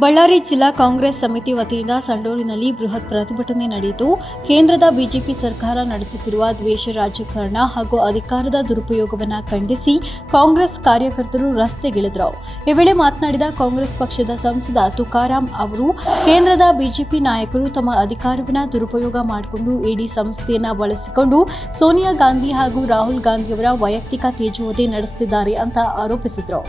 ಬಳ್ಳಾರಿ ಜಿಲ್ಲಾ ಕಾಂಗ್ರೆಸ್ ಸಮಿತಿ ವತಿಯಿಂದ ಸಂಡೂರಿನಲ್ಲಿ ಬೃಹತ್ ಪ್ರತಿಭಟನೆ ನಡೆಯಿತು. ಕೇಂದ್ರದ ಬಿಜೆಪಿ ಸರ್ಕಾರ ನಡೆಸುತ್ತಿರುವ ದ್ವೇಷ ರಾಜಕಾರಣ ಹಾಗೂ ಅಧಿಕಾರದ ದುರುಪಯೋಗವನ್ನು ಖಂಡಿಸಿ ಕಾಂಗ್ರೆಸ್ ಕಾರ್ಯಕರ್ತರು ರಸ್ತೆಗಿಳಿದರು ಈ ವೇಳೆ ಮಾತನಾಡಿದ ಕಾಂಗ್ರೆಸ್ ಪಕ್ಷದ ಸಂಸದ ತುಕಾರಾಂ ಅವರು, ಕೇಂದ್ರದ ಬಿಜೆಪಿ ನಾಯಕರು ತಮ್ಮ ಅಧಿಕಾರವನ್ನು ದುರುಪಯೋಗ ಮಾಡಿಕೊಂಡು ಇಡಿ ಸಂಸ್ಥೆಯನ್ನು ಬಳಸಿಕೊಂಡು ಸೋನಿಯಾ ಗಾಂಧಿ ಹಾಗೂ ರಾಹುಲ್ ಗಾಂಧಿಯವರ ವೈಯಕ್ತಿಕ ತೇಜುವುದೇ ನಡೆಸುತ್ತಿದ್ದಾರೆ ಅಂತ ಆರೋಪಿಸಿದರು.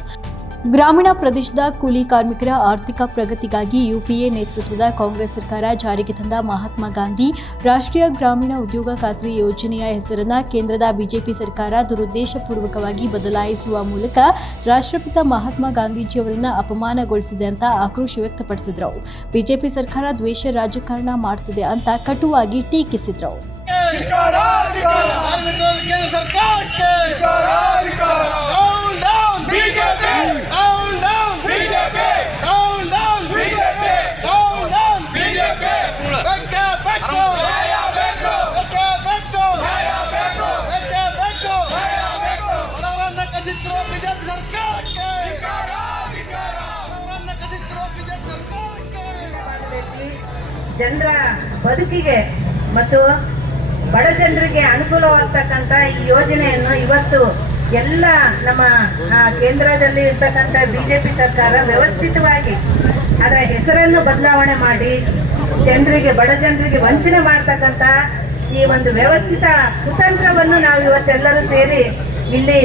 ಗ್ರಾಮೀಣ ಪ್ರದೇಶದ ಕೂಲಿ ಕಾರ್ಮಿಕರ ಆರ್ಥಿಕ ಪ್ರಗತಿಗಾಗಿ ಯುಪಿಎ ನೇತೃತ್ವದ ಕಾಂಗ್ರೆಸ್ ಸರ್ಕಾರ ಜಾರಿಗೆ ತಂದ ಮಹಾತ್ಮ ಗಾಂಧಿ ರಾಷ್ಟ್ರೀಯ ಗ್ರಾಮೀಣ ಉದ್ಯೋಗ ಖಾತ್ರಿ ಯೋಜನೆಯ ಹೆಸರನ್ನ ಕೇಂದ್ರದ ಬಿಜೆಪಿ ಸರ್ಕಾರ ದುರುದ್ದೇಶಪೂರ್ವಕವಾಗಿ ಬದಲಾಯಿಸುವ ಮೂಲಕ ರಾಷ್ಟ್ರಪಿತ ಮಹಾತ್ಮ ಗಾಂಧೀಜಿಯವರನ್ನು ಅಪಮಾನಗೊಳಿಸಿದೆ ಅಂತ ಆಕ್ರೋಶ ವ್ಯಕ್ತಪಡಿಸಿದ್ರು. ಬಿಜೆಪಿ ಸರ್ಕಾರ ದ್ವೇಷ ರಾಜಕಾರಣ ಮಾಡ್ತಿದೆ ಅಂತ ಕಟುವಾಗಿ ಟೀಕಿಸಿದ್ರು. ಜನರ ಬದುಕಿಗೆ ಮತ್ತು ಬಡ ಜನರಿಗೆ ಅನುಕೂಲವಾಗ್ತಕ್ಕಂಥ ಈ ಯೋಜನೆಯನ್ನು ಇವತ್ತು ಎಲ್ಲ ನಮ್ಮ ಕೇಂದ್ರದಲ್ಲಿ ಇರ್ತಕ್ಕಂಥ ಬಿಜೆಪಿ ಸರ್ಕಾರ ವ್ಯವಸ್ಥಿತವಾಗಿ ಅದರ ಹೆಸರನ್ನು ಬದಲಾವಣೆ ಮಾಡಿ ಜನರಿಗೆ, ಬಡ ಜನರಿಗೆ ವಂಚನೆ ಮಾಡ್ತಕ್ಕಂಥ ಈ ಒಂದು ವ್ಯವಸ್ಥಿತ ಕುತಂತ್ರವನ್ನು ನಾವು ಇವತ್ತೆಲ್ಲರೂ ಸೇರಿ ಇಲ್ಲಿ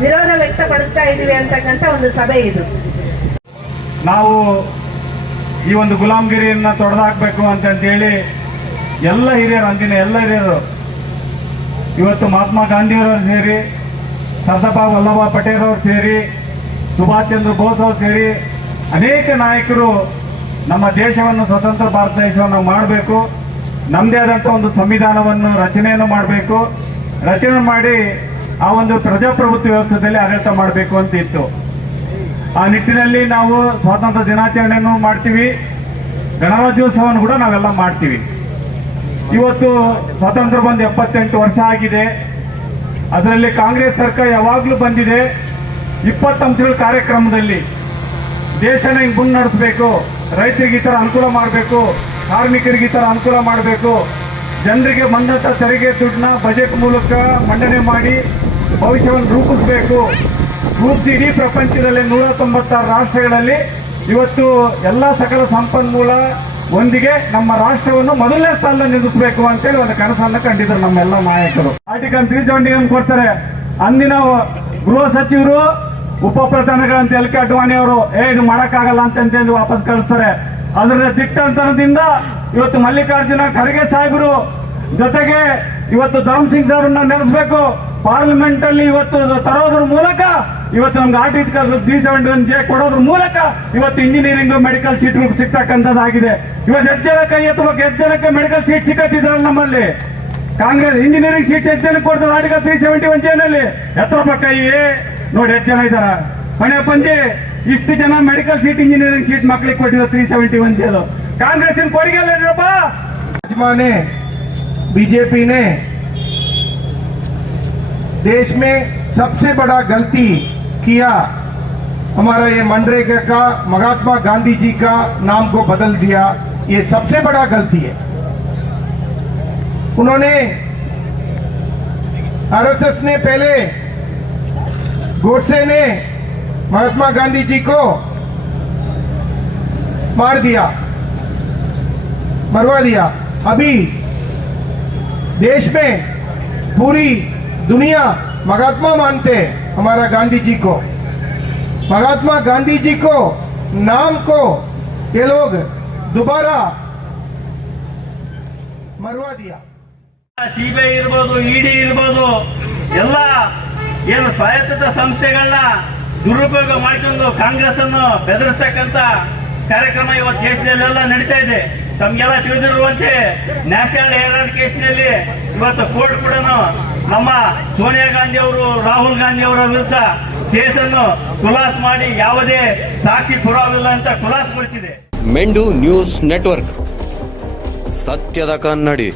ವಿರೋಧ ವ್ಯಕ್ತಪಡಿಸ್ತಾ ಇದ್ದೀವಿ ಅಂತಕ್ಕಂಥ ಒಂದು ಸಭೆ ಇದು. ನಾವು ಈ ಒಂದು ಗುಲಾಮ್ಗಿರಿಯನ್ನ ತೊಡೆದಾಕ್ಬೇಕು ಅಂತಂತೇಳಿ ಎಲ್ಲ ಹಿರಿಯರು, ಅಂದಿನ ಎಲ್ಲ ಹಿರಿಯರು, ಇವತ್ತು ಮಹಾತ್ಮ ಗಾಂಧಿಯವರು ಸೇರಿ, ಸರ್ದಾರ್ ವಲ್ಲಭ ಪಟೇಲ್ ಅವರು ಸೇರಿ, ಸುಭಾಷ್ ಚಂದ್ರ ಬೋಸ್ ಅವರು ಸೇರಿ ಅನೇಕ ನಾಯಕರು ನಮ್ಮ ದೇಶವನ್ನು ಸ್ವತಂತ್ರ ಭಾರತ ದೇಶವನ್ನು ಮಾಡಬೇಕು. ನಮ್ಮದೇ ಆದಂಥ ಒಂದು ಸಂವಿಧಾನವನ್ನು ರಚನೆಯನ್ನು ಮಾಡಬೇಕು. ರಚನೆ ಮಾಡಿ ಆ ಒಂದು ಪ್ರಜಾಪ್ರಭುತ್ವ ವ್ಯವಸ್ಥೆಯಲ್ಲಿ ಆಡಳಿತ ಮಾಡಬೇಕು ಅಂತ ಇತ್ತು. ಆ ನಿಟ್ಟಿನಲ್ಲಿ ನಾವು ಸ್ವಾತಂತ್ರ್ಯ ದಿನಾಚರಣೆಯನ್ನು ಮಾಡ್ತೀವಿ. ಗಣರಾಜ್ಯೋತ್ಸವವನ್ನು ಕೂಡ ನಾವೆಲ್ಲ ಮಾಡ್ತೀವಿ. ಇವತ್ತು ಸ್ವಾತಂತ್ರ್ಯ ಬಂದು ಎಪ್ಪತ್ತೆಂಟು ವರ್ಷ ಆಗಿದೆ. ಅದರಲ್ಲಿ ಕಾಂಗ್ರೆಸ್ ಸರ್ಕಾರ ಯಾವಾಗಲೂ ಬಂದಿದೆ. ಇಪ್ಪತ್ತು ಅಂಶಗಳ ಕಾರ್ಯಕ್ರಮದಲ್ಲಿ ದೇಶನ ಹಿಂಗೆ ಮುನ್ನಡೆಸಬೇಕು ರೈತರಿಗೆ ಈ ಥರ ಅನುಕೂಲ ಮಾಡಬೇಕು, ಕಾರ್ಮಿಕರಿಗೆ ಈ ಥರ ಅನುಕೂಲ ಮಾಡಬೇಕು, ಜನರಿಗೆ ಬಂದಂಥ ತೆರಿಗೆ ದುಡ್ಡನ್ನ ಬಜೆಟ್ ಮೂಲಕ ಮಂಡನೆ ಮಾಡಿ ಭವಿಷ್ಯವನ್ನು ರೂಪಿಸಬೇಕು. ರೂಪಿಸಿ ಇಡೀ ಪ್ರಪಂಚದಲ್ಲಿ ನೂರ ತೊಂಬತ್ತಾರು ರಾಷ್ಟ್ರಗಳಲ್ಲಿ ಇವತ್ತು ಎಲ್ಲ ಸಕಲ ಸಂಪನ್ಮೂಲ ಒಂದಿಗೆ ನಮ್ಮ ರಾಷ್ಟ್ರವನ್ನು ಮೊದಲನೇ ಸ್ಥಾನದಲ್ಲಿ ನಿಲ್ಲಿಸಬೇಕು ಅಂತೇಳಿ ಒಂದು ಕನಸನ್ನು ಕಂಡಿದ್ರು ನಮ್ಮೆಲ್ಲ ನಾಯಕರು. ಆರ್ಟಿಕಲ್ ತ್ರೀ ಸೆವೆಂಟಿ ಕೊಡ್ತಾರೆ. ಅಂದಿನ ಗೃಹ ಸಚಿವರು ಉಪ ಪ್ರಧಾನಿಗಳಂತ ಎಲ್ ಕೆ ಅಡ್ವಾಣಿ ಅವರು, ಏ, ಇದು ಮಾಡಕ್ಕಾಗಲ್ಲ ಅಂತಂತೇಳಿ ವಾಪಸ್ ಕಳಿಸ್ತಾರೆ. ಅದರ ದಿಟ್ಟಂತನದಿಂದ ಇವತ್ತು ಮಲ್ಲಿಕಾರ್ಜುನ ಖರ್ಗೆ ಸಾಹೇಬರು ಜೊತೆಗೆ ಇವತ್ತು ಧಾಮ್ ಸಿಂಗ್ ಸರ್ ನೆಲೆಸಬೇಕು ಪಾರ್ಲಿಮೆಂಟ್ ಅಲ್ಲಿ ಇವತ್ತು ತರೋದ್ರ ಮೂಲಕ ಇವತ್ತು ನಮ್ಗೆ ಆಡಳಿತ ಬಿ ಸೆವೆಂಟಿ ಒನ್ ಜೆ ಕೊಡೋದ್ರ ಮೂಲಕ ಇವತ್ತು ಇಂಜಿನಿಯರಿಂಗ್ ಮೆಡಿಕಲ್ ಸೀಟ್ ಸಿಗ್ತಕ್ಕಂಥದ್ದಾಗಿದೆ ಇವತ್ತು ಎಷ್ಟು ಜನಕ್ಕೆ ಎತ್ತಬೇಕು? ಎಷ್ಟು ಜನಕ್ಕೆ ಮೆಡಿಕಲ್ ಸೀಟ್ ಸಿಕ್ಕತ್ತಿದ್ರಲ್ಲ ನಮ್ಮಲ್ಲಿ? ಕಾಂಗ್ರೆಸ್ ಇಂಜಿನಿಯರಿಂಗ್ ಸೀಟ್ ಎಷ್ಟು ಜನಕ್ಕೆ ಕೊಡ್ತಾರೆ? ಆರ್ಟಿಕಲ್ ತ್ರೀ ಸೆವೆಂಟಿ ಒನ್ ಜೇನಲ್ಲಿ. ಎತ್ತರಪ್ಪ ಕೈ ನೋಡಿ ಎಷ್ಟು ಜನ ಇದ್ದಾರ. ಮನೆ ಪಂಜಿ ಇಷ್ಟು ಜನ ಮೆಡಿಕಲ್ ಸೀಟ್ ಇಂಜಿನಿಯರಿಂಗ್ ಸೀಟ್ ಮಕ್ಕಳಿಗೆ ಕೊಟ್ಟಿದ್ರು three seventy one jail. Congress ಕೊಡುಗೆ ಅಲ್ಲ ಯಜಮಾನಿ बीजेपी ने देश में सबसे बड़ा गलती किया हमारा ये मनरेगा का, महात्मा गांधी जी का नाम को बदल दिया, ये सबसे बड़ा गलती है। उन्होंने आरएसएस ने पहले, गोडसे ने महात्मा गांधी जी को मार दिया, मरवा दिया। अभी देश में पूरी दुनिया महात्मा मानते हैं हमारा गांधी जी को महात्मा गांधी जी को नाम को ये लोग दोबारा मरवा दिया ಸಿಬಿಐ ಇರ್ಬೋದು ಇಡಿ ಇರ್ಬೋದು ಎಲ್ಲ ಏನು ಸ್ವಾಯತ್ತ ಸಂಸ್ಥೆಗಳನ್ನ ದುರುಪಯೋಗ ಮಾಡಿಕೊಂಡು ಕಾಂಗ್ರೆಸ್ ಅನ್ನು ಬೆದರಿಸ್ತಕ್ಕಂತ ಕಾರ್ಯಕ್ರಮ ಇವತ್ತು ದೇಶದಲ್ಲೆಲ್ಲ ನಡೀತಾ ಇದೆ ತಮ್ಗೆಲ್ಲ ತಿಳಿದಿರುವಂತೆ ನ್ಯಾಷನಲ್ ಹೆರಾಲ್ಡ್ ಕೇಸ್ನಲ್ಲಿ ಇವತ್ತು ಕೋರ್ಟ್ ಕೂಡ ನಮ್ಮ ಸೋನಿಯಾ ಗಾಂಧಿ ಅವರು, ರಾಹುಲ್ ಗಾಂಧಿ ಅವರ ವಿರುದ್ಧ ಕೇಸನ್ನು ಖುಲಾಸ್ ಮಾಡಿ ಯಾವುದೇ ಸಾಕ್ಷಿ ಪುರಾವಿಲ್ಲ ಅಂತ ಖುಲಾಸ್ಗೊಳಿಸಿದೆ. ಮೆಂಡು ನ್ಯೂಸ್ ನೆಟ್ವರ್ಕ್. ಸತ್ಯದ ಕನ್ನಡಿ.